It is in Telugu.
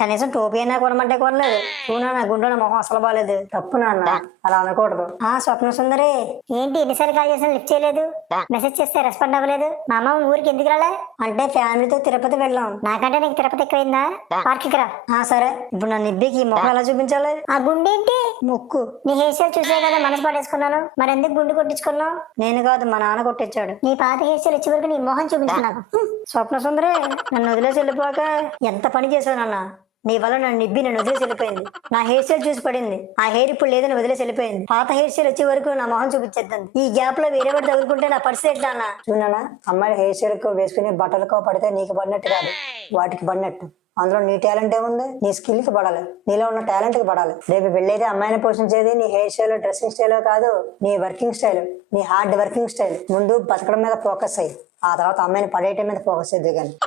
కనీసం టోపీ అయినా కొనమంటే కొనలేదు. చూనా నా మొహం అసలు బాగాలేదు తప్పు నాన్న. అలా అనకూడదు. ఆ స్వప్న సుందరి. ఏంటి ఎన్నిసార్లు కాల్ చేసినా లిఫ్ట్ చేయలేదు? మెసేజ్ చేస్తే రెస్పాండ్ అవ్వలేదు? మా అమ్మ ఊరికి ఎందుకు రాలే? అంటే ఫ్యామిలీతో తిరుపతి వెళ్ళాం. నాకంటే నీకు తిరుపతి ఎక్కువైందా? పార్క్కి రా. ఆ సరే. ఇప్పుడు నా నిబ్బికి ఈ మొహం ఎలా చూపించాలి? ఆ గుండె ఏంటి? ముక్కు. నీ హెయిర్ స్టైల్ చూసే కదా మనసు పడేసుకున్నాను. మరి ఎందుకు గుండు కొట్టించుకున్నావు? నేను కాదు మా నాన్న కొట్టించాడు. నీ పాత హెయిర్ స్టైల్ వచ్చే వరకు నీ మొహం చూపించు నాకు. స్వప్న సుందరి నన్ను వదిలేసి వెళ్ళిపోక. ఎంత పని చేసావు నాన్న? నీ వల్ల నన్ను నిబ్బి నన్ను వదిలేసి వెళ్ళిపోయింది. నా హెయిర్ స్టైల్ చూసి పడింది. ఆ హెయిర్ ఇప్పుడు లేదని వదిలేసి వెళ్ళిపోయింది. పాత హెయిర్ స్టైల్ వచ్చే వరకు నా మొహం చూపించేద్దాం ఈ గ్యాప్లో వేరే వాడు తగులుకుంటే నా పరిస్థితి ఎట్లా అన్న? చూడనా? అమ్మాయి హెయిర్ స్టైల్ వేసుకుని బట్టలకో పడితే నీకు పడినట్టు కాదు. వాటికి పడినట్టు. అందులో నీ టాలెంట్ ఏముంది? నీ స్కిల్కి పడాలి. నీలో ఉన్న టాలెంట్కి పడాలి. రేపు వెళ్ళేది అమ్మాయిని పోషించేది నీ హెయిర్ స్టైల్ డ్రెస్సింగ్ స్టైల్ కాదు నీ వర్కింగ్ స్టైల్ నీ హార్డ్ వర్కింగ్ స్టైల్ ముందు బతకడం మీద ఫోకస్ అయ్యి. ఆ తర్వాత అమ్మాయిని పడేయటం మీద ఫోకస్ అయ్యి కానీ.